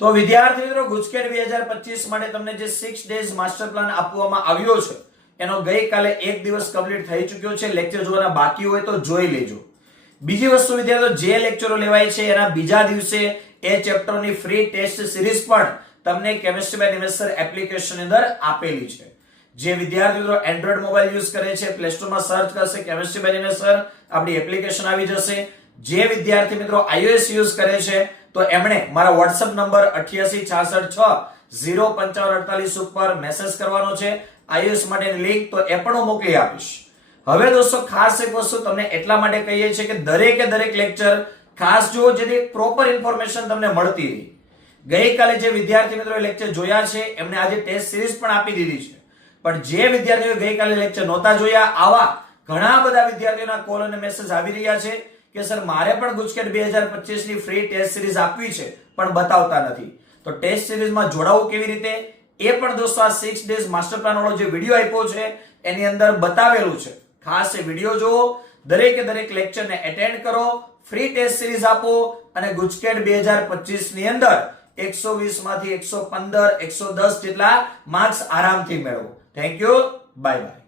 તો વિદ્યાર્થી મિત્રો ગુજકેટ 2025 માટે તમને જે 6 ડેઝ માસ્ટર પ્લાન આપવામાં આવ્યો છે એનો ગઈકાલે એક દિવસ કમ્પ્લીટ થઈ ચૂક્યો છે. લેક્ચર જોવાના બાકી હોય તો જોઈ લેજો. બીજી વસ્તુ વિદ્યાર્થીઓ, જે લેક્ચરો લેવાય છે એના બીજા દિવસે એ ચેપ્ટરની ફ્રી ટેસ્ટ સિરીઝ પણ તમને કેમિસ્ટ્રી બાય નિમેશ એપ્લિકેશન અંદર આપેલી છે. જે વિદ્યાર્થી મિત્રો એન્ડ્રોઇડ મોબાઈલ યુઝ કરે છે, પ્લે સ્ટોર માં સર્ચ કરશે કેમિસ્ટ્રી બાય નિમેશ આપણી એપ્લિકેશન આવી જશે. જે વિદ્યાર્થી મિત્રો iOS યુઝ કરે છે તો એમણે મારા WhatsApp નંબર 8846605548 ઉપર મેસેજ કરવાનો છે. iOS માટેની લિંક તો એ પણ હું મોકલી આપીશ. હવે દોસ્તો ખાસ એક વસ્તુ તમને એટલા માટે કહીએ છીએ કે દરેકે દરેક લેક્ચર ખાસ જુઓ જેથી પ્રોપર ઇન્ફોર્મેશન તમને મળતી રહે. ગઈકાલે જે વિદ્યાર્થી મિત્રોએ લેક્ચર જોયા છે એમને આજે ટેસ્ટ સિરીઝ પણ આપી દીધી છે. પણ જે વિદ્યાર્થીઓએ ગઈકાલે લેક્ચર નહોતા જોયા, આવા ઘણા બધા વિદ્યાર્થીઓના કોલ અને મેસેજ આવી રહ્યા છે કે સર મારે પણ ગુજકેટ 2025 ની ફ્રી ટેસ્ટ સિરીઝ આપવી છે પણ બતાવતા નથી. તો ટેસ્ટ સિરીઝમાં જોડાવું કેવી રીતે એ પણ દોસ્તો આ 6 ડેઝ માસ્ટર પ્લાન વાળો જે વિડિયો આપ્યો છે એની અંદર બતાવેલું છે. ખાસ એ વિડિયો જુઓ, દરેકે દરેક લેક્ચરને એટેન્ડ કરો, ફ્રી ટેસ્ટ સિરીઝ આપો અને ગુજકેટ 2025 ની અંદર 120 માંથી 115 110 જેટલા માર્ક્સ આરામથી મેળવો. Thank you, bye bye.